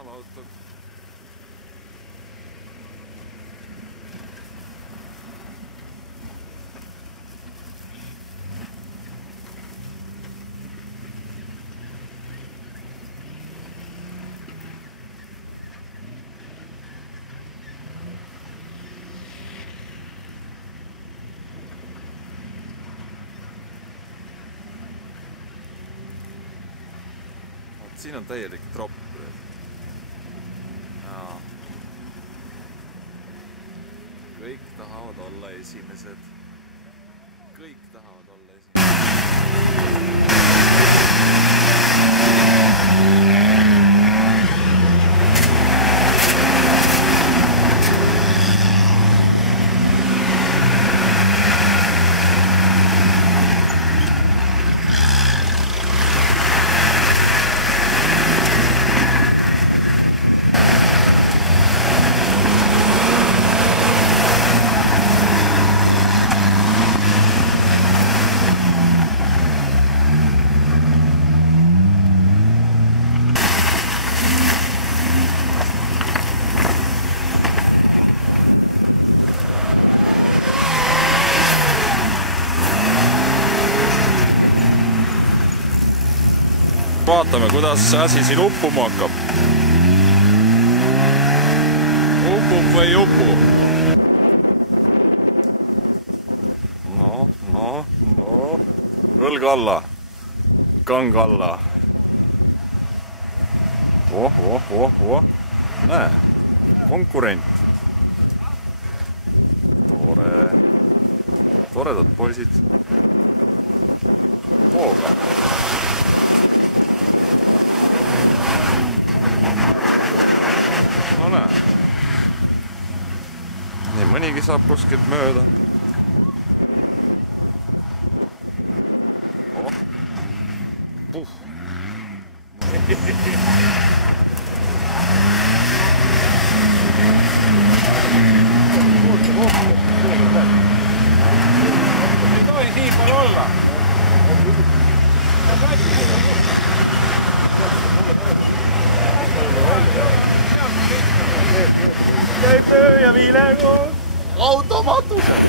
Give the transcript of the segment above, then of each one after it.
sotsiaalautod. Siin on täielik tropp. Kõik tahavad olla esimesed. Kõik tahavad olla esimesed. Vaatame, kuidas see asi siin uppuma hakkab. Upub või ei upu? No. Õlg alla. Kang alla. Oh. Näe. Konkurent. Toredad poisid. Hooga. No näe. Nii mõnigi saab kuskilt mööda. Puh. Ei tohi siin palju olla. Käib töö ja viilegu automatused.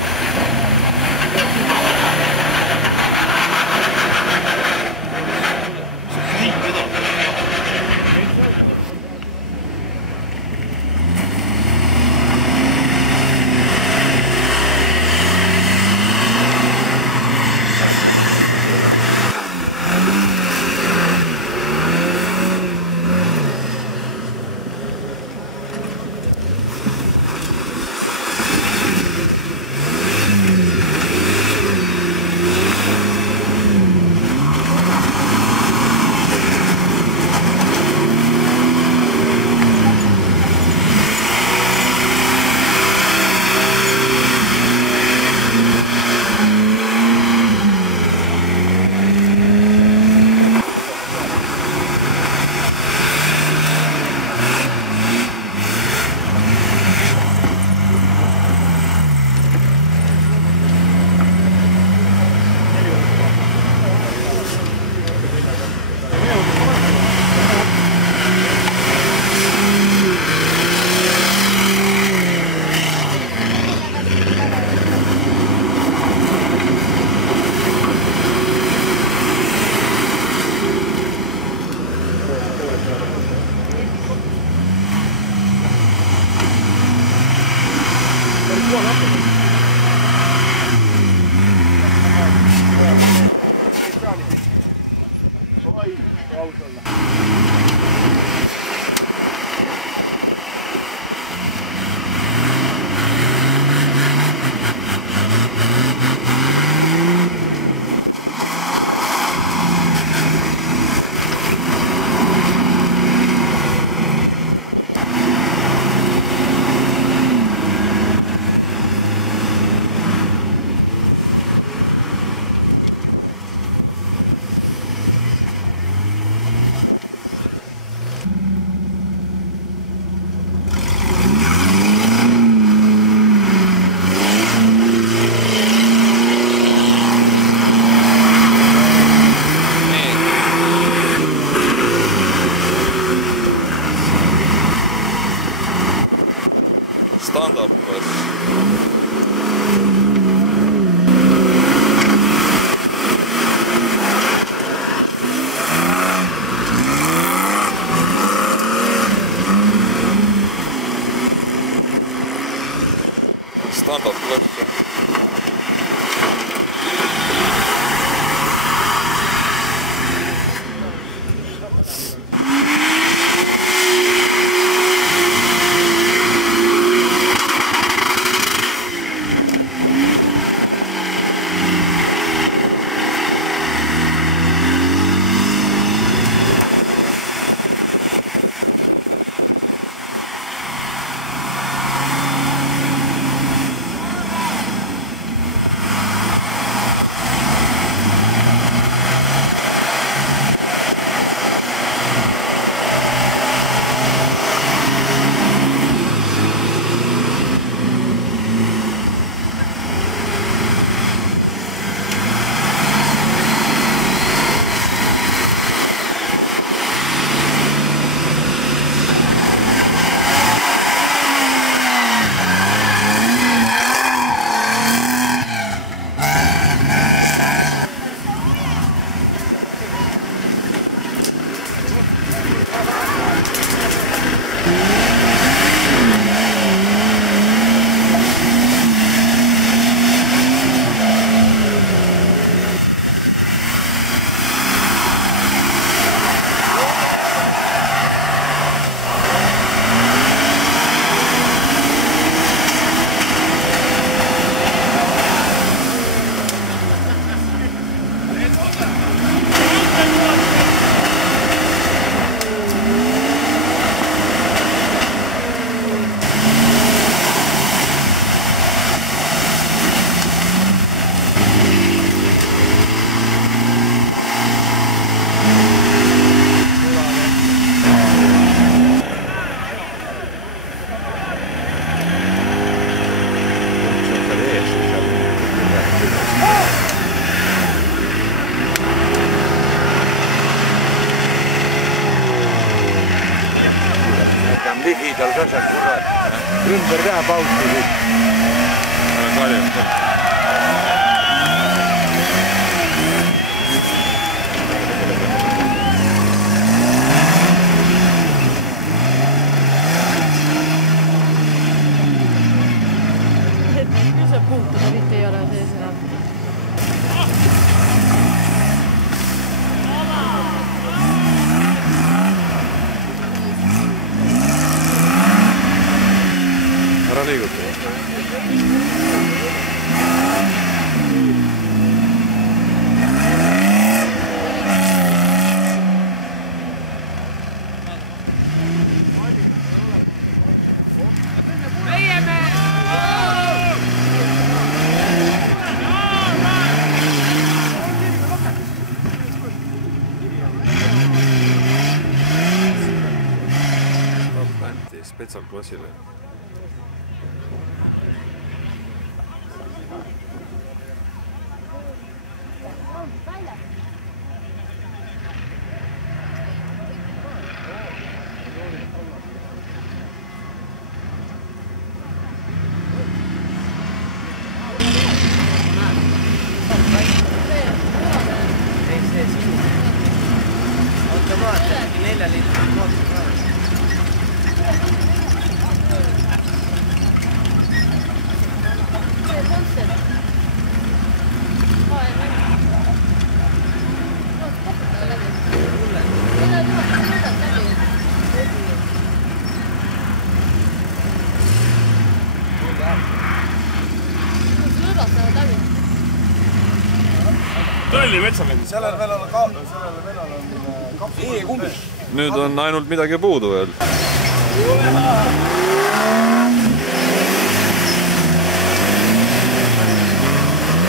allasse. Ligidal ka seal kurat. Ümber teha pausi. Kalju. Kui sa puutuda mitte ei ole sees enam. Ära liiguta. Spetsalklassile. Automaatselt 4 liitrit mootor. See kontsept. Tõeli metsamees. Sellel venal on E-kumbi. Nüüd on ainult midagi puudu veel.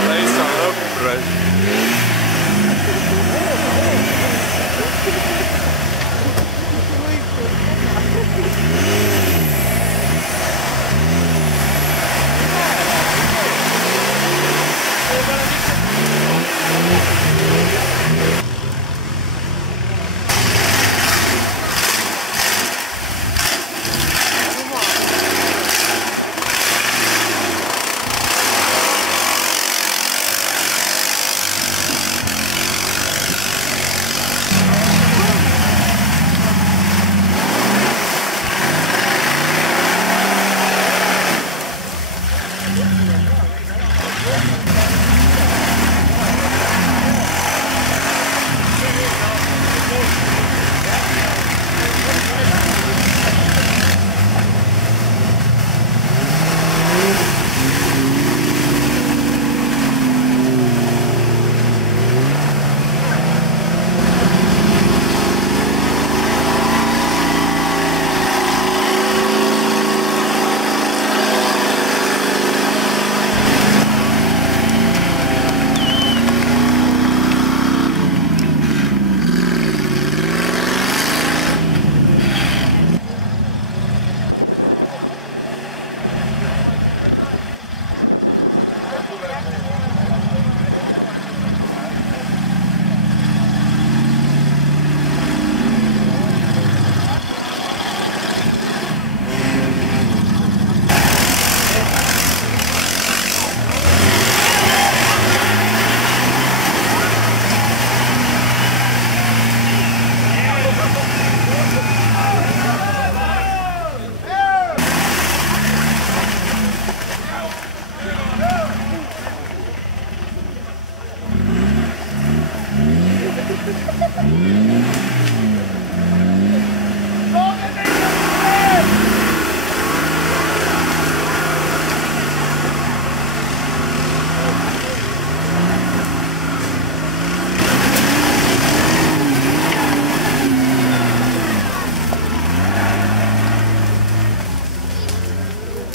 Täitsa lõpres.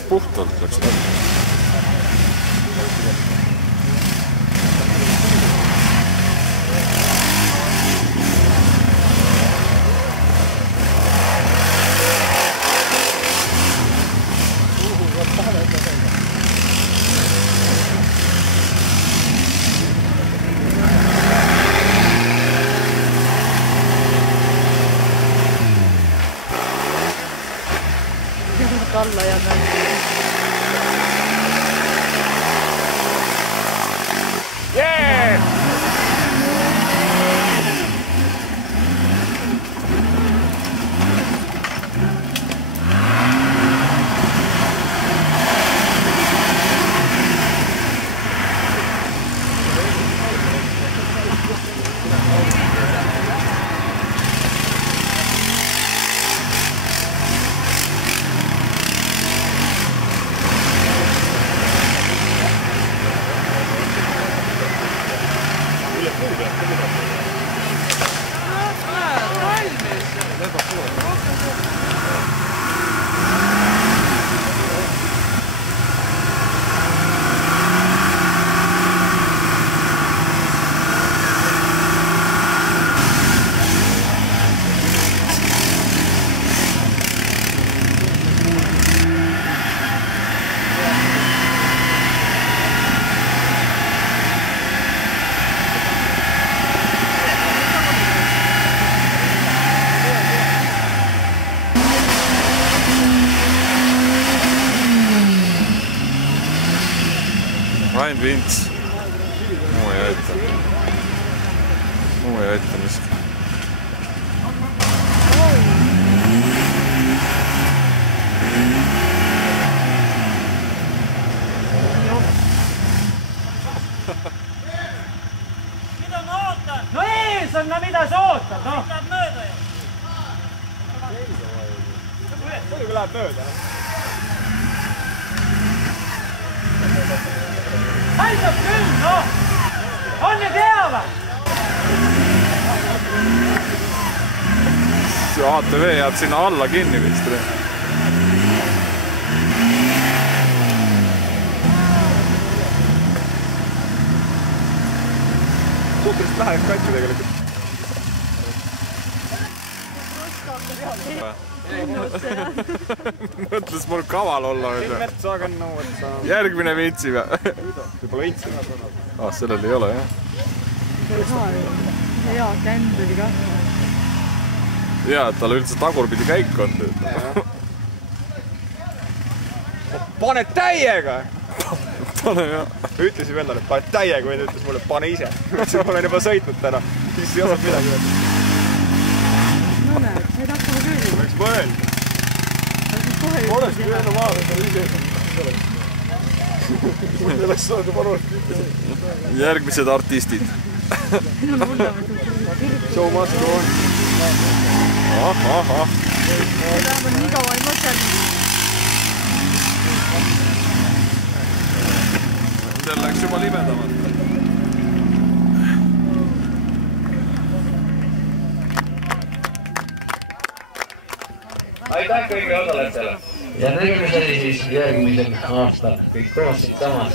Puhtalt läks läbi. Alla ja näin. Jee! Rain Vints. Muu ei aita. Muu ei aita miski. Mida ma ootan? No ees on, no mida sa ootad, noh? Läheb mööda ju. Muidugi läheb mööda. Aitab küll, noh! On nüüd hea või? See ATV jääb sinna alla kinni vist. Suhteliselt vähe katsi tegelikult. Mõtles mul kaval olla. Metsaga nõuetsa. Järgmine Vintsi või? Võib-olla Vintsi. Sellel ei ole, jah. Hea känd oli ka. Jaa, et tal üldse tagurpidi käik on. Pane täiega! Pane jah. Ütlesin vendale, et pane täiega, või ta ütles mulle, et pane ise. Ma olen juba sõitnud täna. Siis ei osanud midagi öelda. No näed, sa ei tahtma küll. Võiks mõelda. Oleks kui enne vaadata ise. Mul oleks saanud juba rohkem. Järgmised artistid. Show must go on. Ahah. Seda ma nii kaua ei mõtelnud. Seal läks juba libedamalt. Aitäh kõigi osalejatele ja nägemiseni siis järgmisel aastal kõik koos siit samas.